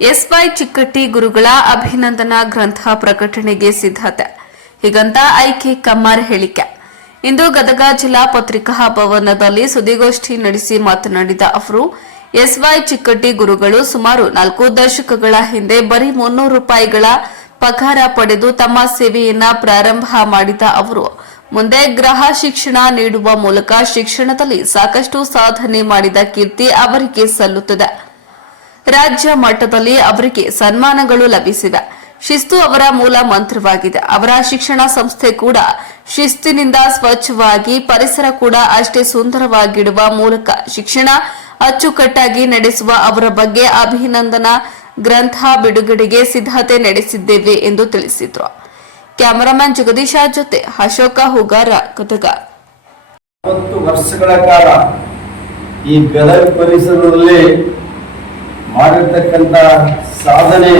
ಎಸ್.ವೈ. ಚಿಕ್ಕಟ್ಟಿ ಗುರುಗಳ ಅಭಿನಂದನಾ ಗ್ರಂಥ ಪ್ರಕಟಣೆಗೆ ಸಿದ್ಧತೆ. ಹೀಗಂತ ಐಕೆ ಕಮ್ಮಾರ್ ಹೇಳಿಕೆ. ಇಂದು ಗದಗ ಜಿಲ್ಲಾ ಪತ್ರಿಕಾ ಭವನದಲ್ಲಿ ಸುದ್ದಿಗೋಷ್ಠಿ ನಡೆಸಿ ಮಾತನಾಡಿದ ಅವರು, ಎಸ್.ವೈ. ಚಿಕ್ಕಟ್ಟಿ ಗುರುಗಳು ಸುಮಾರು 4 ದಶಕಗಳ ಹಿಂದೆ ಬರೀ 300 ರೂಪಾಯಿಗಳ ಪಗಾರ ಪಡೆದು ತಮ್ಮ ಸೇವೆಯನ್ನ ಪ್ರಾರಂಭ ಮಾಡಿದ ಅವರು ಮುಂದೆ ಗೃಹ ಶಿಕ್ಷಣ ನೀಡುವ ಮೂಲಕ ಶಿಕ್ಷಣದಲ್ಲಿ ಸಾಕಷ್ಟು ಸಾಧನೆ ಮಾಡಿದ ಕೀರ್ತಿ ಅವರಿಗೆ ಸಲ್ಲುತ್ತದೆ. ರಾಜ್ಯ ಮಟ್ಟದಲ್ಲಿ ಅವರಿಗೆ ಸನ್ಮಾನಗಳು ಲಭಿಸಿವೆ. ಶಿಸ್ತು ಅವರ ಮೂಲ ಮಂತ್ರವಾಗಿದೆ. ಅವರ ಶಿಕ್ಷಣ ಸಂಸ್ಥೆ ಕೂಡ ಶಿಸ್ತಿನಿಂದ ಸ್ವಚ್ಛವಾಗಿ, ಪರಿಸರ ಕೂಡ ಅಷ್ಟೇ ಸುಂದರವಾಗಿಡುವ ಮೂಲಕ ಶಿಕ್ಷಣ ಅಚ್ಚುಕಟ್ಟಾಗಿ ನಡೆಸುವ ಅವರ ಬಗ್ಗೆ ಅಭಿನಂದನಾ ಗ್ರಂಥ ಬಿಡುಗಡೆಗೆ ಸಿದ್ಧತೆ ನಡೆಸಿದ್ದೇವೆ ಎಂದು ತಿಳಿಸಿದರು. ಕ್ಯಾಮರಾಮನ್ ಜಗದೀಶ ಜೊತೆ ಅಶೋಕ ಹೂಗಾರ, ಗದಗ. 40 ವರ್ಷಗಳ ಕಾಲ ಈ ಗದಗ ಪರಿಸರದಲ್ಲಿ ಮಾಡಿರ್ತಕ್ಕಂಥ ಸಾಧನೆ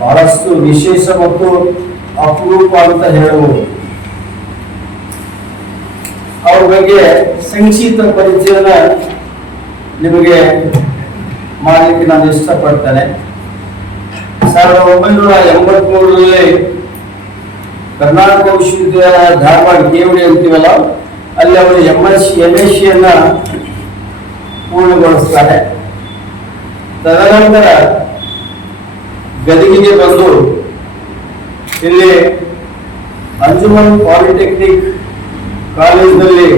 ಬಹಳಷ್ಟು ವಿಶೇಷ ಮತ್ತು ಅಪರೂಪ ಅಂತ ಹೇಳಬಹುದು. ಅವ್ರ ಬಗ್ಗೆ ಸಂಕ್ಷಿಪ್ತ ಪರಿಚಯನ ನಿಮಗೆ ಮಾಡಲಿಕ್ಕೆ ನಾನು ಇಷ್ಟಪಡ್ತೇನೆ. 1983ರಲ್ಲಿ ಕರ್ನಾಟಕ ವಿಶ್ವವಿದ್ಯಾಲಯ ಧಾರವಾಡ ಕೇವಡಿ ಅಂತೀವಲ್ಲ, ಅಲ್ಲಿ ಅವರು MSc ಪೂರ್ಣಗೊಳಿಸ್ತಾರೆ. ತದನಂತರ ಗದಗಿಗೆ ಬಂದು ಇಲ್ಲಿ ಅಂಜುಮನ್ ಪಾಲಿಟೆಕ್ನಿಕ್ ಕಾಲೇಜಿನಲ್ಲಿ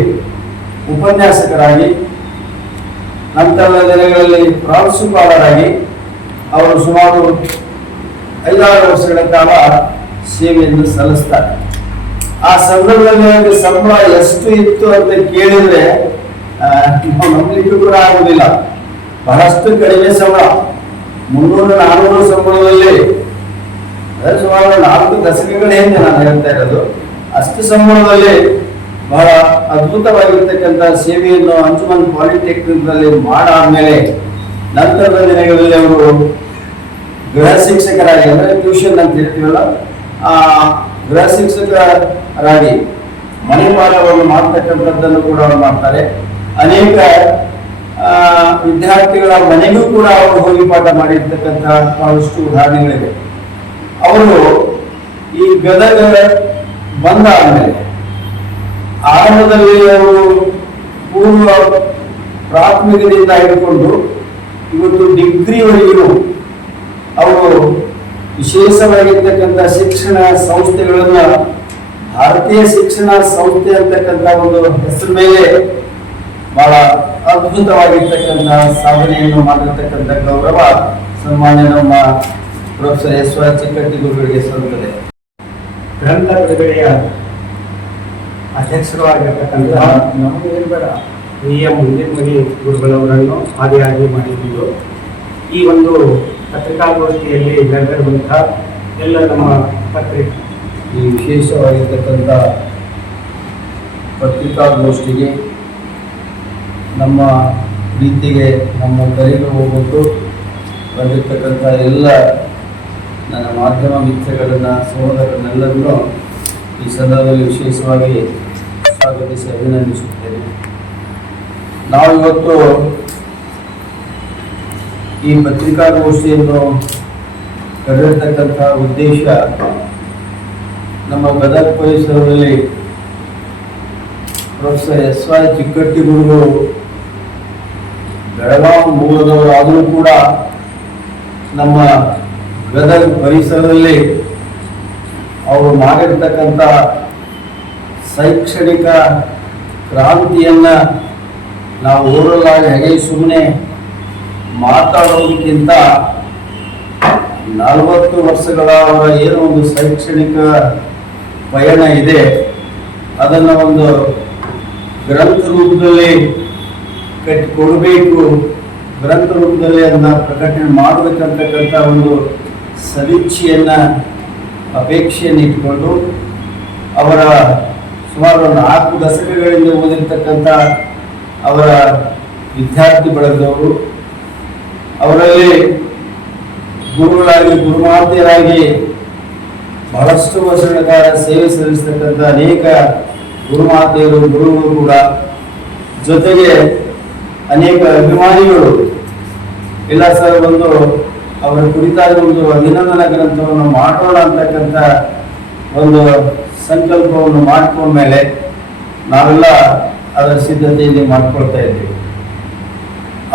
ಉಪನ್ಯಾಸಕರಾಗಿ, ನಂತರದ ದಿನಗಳಲ್ಲಿ ಪ್ರಾಂಶುಪಾಲರಾಗಿ ಅವರು ಸುಮಾರು 5-6 ವರ್ಷಗಳ ಕಾಲ ಸೇವೆಯನ್ನು ಸಲ್ಲಿಸ್ತಾರೆ. ಆ ಸಂದರ್ಭದಲ್ಲಿ ಸಂಬಳ ಎಷ್ಟು ಇತ್ತು ಅಂತ ಕೇಳಿದ್ರೆ ನಾವು ನಂಬಲಿಕ್ಕೂ ಕೂಡ ಆಗುವುದಿಲ್ಲ. ಬಹಳಷ್ಟು ಕಡಿಮೆ ಸಂಬಳ, 300-400 ಸಂಬಳದಲ್ಲಿ, ಸುಮಾರು 4 ದಶಕಗಳ ಹಿಂದೆ ನಾನು ಹೇಳ್ತಾ ಇರೋದು. ಅಷ್ಟು ಸಂಬಳದಲ್ಲಿ ಬಹಳ ಅದ್ಭುತವಾಗಿರ್ತಕ್ಕಂಥ ಸೇವೆಯನ್ನು ಅಂಜುಮನ್ ಪಾಲಿಟೆಕ್ನಿಕ್ ನಲ್ಲಿ ಮಾಡಾದ್ಮೇಲೆ ನಂತರದ ದಿನಗಳಲ್ಲಿ ಅವರು ಗೃಹ ಶಿಕ್ಷಕರಾಗಿ, ಅಂದ್ರೆ ಟ್ಯೂಷನ್ ಅಂತ ಹೇಳ್ತೀವಲ್ಲ, ಆ ಗೃಹ ಶಿಕ್ಷಕರಾಗಿ ಮನೆ ಪಾಠವನ್ನು ಮಾಡ್ತಕ್ಕಂಥದ್ದನ್ನು ಕೂಡ ಅವರು ಮಾಡ್ತಾರೆ. ಅನೇಕ ವಿದ್ಯಾರ್ಥಿಗಳ ಮನೆಗೂ ಕೂಡ ಅವರು ಹೋಗಿ ಪಾಠ ಮಾಡಿರ್ತಕ್ಕಂಥ ಬಹಳಷ್ಟು ಉದಾಹರಣೆಗಳಿವೆ. ಅವರು ಈ ಗದಗ ಬಂದಾದ್ಮೇಲೆ ಆರಂಭದಲ್ಲಿ ಅವರು ಪೂರ್ವ ಪ್ರಾಥಮಿಕದಿಂದ ಹಿಡ್ಕೊಂಡು ಇವತ್ತು ಡಿಗ್ರಿವರೆಗೂ ಅವರು ವಿಶೇಷವಾಗಿರ್ತಕ್ಕಂಥ ಶಿಕ್ಷಣ ಸಂಸ್ಥೆಗಳನ್ನ ಭಾರತೀಯ ಶಿಕ್ಷಣ ಸಂಸ್ಥೆ ಅಂತಕ್ಕಂಥ ಒಂದು ಹೆಸರು ಮೇಲೆ ಬಹಳ ಅದ್ಭುತವಾಗಿರ್ತಕ್ಕಂಥ ಸಾಧನೆಯನ್ನು ಮಾಡಿರ್ತಕ್ಕಂಥ ಗೌರವ ಸನ್ಮಾನ್ಯ ನಮ್ಮ ಪ್ರೊಫೆಸರ್ ಎಸ್.ವೈ. ಚಿಕ್ಕಟ್ಟಿ ಗುರುಗಳಿಗೆ ಸಲ್ಲುತ್ತದೆ. ಗ್ರಂಥ ಬಿಡುಗಡೆಯ ಅಧ್ಯಕ್ಷರು ಆಗಿರ್ತಕ್ಕಂಥ ಎಂ ಮುಂದಿನಮನಿ ಗುರುಗಳವರನ್ನು ಆದಿಯಾಗಿ ಮಾಡಿದ್ದು ಈ ಒಂದು ಪತ್ರಿಕಾಗೋಷ್ಠಿಯಲ್ಲಿ ನೆರವೇರುವಂತಹ ಎಲ್ಲ ನಮ್ಮ ಪತ್ರಿಕೆ ಈ ವಿಶೇಷವಾಗಿರ್ತಕ್ಕಂಥ ಪತ್ರಿಕಾಗೋಷ್ಠಿಗೆ ನಮ್ಮ ಪ್ರೀತಿಗೆ ನಮ್ಮ ಕರೆಗೆ ಹೋಗ್ಬಿಟ್ಟು ಬಂದಿರ್ತಕ್ಕಂಥ ಎಲ್ಲ ನನ್ನ ಮಾಧ್ಯಮ ಮಿತ್ರಗಳನ್ನ, ಸಹೋದರರನ್ನೆಲ್ಲರನ್ನು ಈ ಸಂದರ್ಭದಲ್ಲಿ ವಿಶೇಷವಾಗಿ ಸ್ವಾಗತಿಸಿ ಅಭಿನಂದಿಸುತ್ತೇನೆ. ನಾವು ಇವತ್ತು ಈ ಪತ್ರಿಕಾಗೋಷ್ಠಿಯನ್ನು ಕರೆದಿರ್ತಕ್ಕಂಥ ಉದ್ದೇಶ, ನಮ್ಮ ಗದಗ ಪರಿಸರದಲ್ಲಿ ಪ್ರೊಫೆಸರ್ ಎಸ್.ವೈ. ಚಿಕ್ಕಟ್ಟಿ ಗುರುಗಳು ಬೆಳಗಾವಿ ಮೂಲದವರಾದರೂ ಕೂಡ ನಮ್ಮ ಗದಗ ಪರಿಸರದಲ್ಲಿ ಅವರು ಮಾಡಿರ್ತಕ್ಕಂಥ ಶೈಕ್ಷಣಿಕ ಕ್ರಾಂತಿಯನ್ನ ನಾವು ಓರಲಾಗಿ ಹಾಗೆ ಸುಮ್ಮನೆ ಮಾತಾಡೋದಕ್ಕಿಂತ 40 ವರ್ಷಗಳ ಅವರ ಏನೋ ಒಂದು ಶೈಕ್ಷಣಿಕ ಪಯಣ ಇದೆ, ಅದನ್ನ ಒಂದು ಗ್ರಂಥ ರೂಪದಲ್ಲಿ ಕಟ್ಟಿಕೊಡಬೇಕು, ಗ್ರಂಥ ರೂಪದಲ್ಲಿ ಅದನ್ನ ಪ್ರಕಟಣೆ ಮಾಡಬೇಕಂತಕ್ಕಂಥ ಒಂದು ಸದಿಚ್ಛೆಯನ್ನ, ಅಪೇಕ್ಷೆಯನ್ನು ಇಟ್ಕೊಂಡು ಅವರ ಸುಮಾರು 4 ದಶಕಗಳಿಂದ ಓದಿರ್ತಕ್ಕಂಥ ಅವರ ವಿದ್ಯಾರ್ಥಿ ಬಳಗದವರು, ಅವರಲ್ಲಿ ಗುರುಗಳಾಗಿ, ಗುರುಮಾತೆಯರಾಗಿ ಬಹಳಷ್ಟು ವರ್ಷಗಳ ಕಾಲ ಸೇವೆ ಸಲ್ಲಿಸತಕ್ಕಂಥ ಅನೇಕ ಗುರುಮಾತೆಯರು, ಗುರುಗಳು ಕೂಡ, ಜೊತೆಗೆ ಅನೇಕ ಅಭಿಮಾನಿಗಳು ಎಲ್ಲ ಸರ್ ಒಂದು ಅವರ ಕುರಿತಾಗಿ ಒಂದು ಅಭಿನಂದನಾ ಗ್ರಂಥವನ್ನು ಮಾಡೋಣ ಅಂತಕ್ಕಂಥ ಒಂದು ಸಂಕಲ್ಪವನ್ನು ಮಾಡ್ಕೊಂಡ ಮೇಲೆ ನಾವೆಲ್ಲ ಅದರ ಸಿದ್ಧತೆಯಲ್ಲಿ ಮಾಡ್ಕೊಳ್ತಾ ಇದ್ದೀವಿ.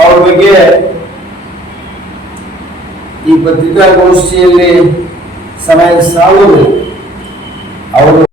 ಅವ್ರ ಬಗ್ಗೆ ಈ ಪತ್ರಿಕಾಗೋಷ್ಠಿಯಲ್ಲಿ ಸಮಯ ಸಾಲದು. ಅವರು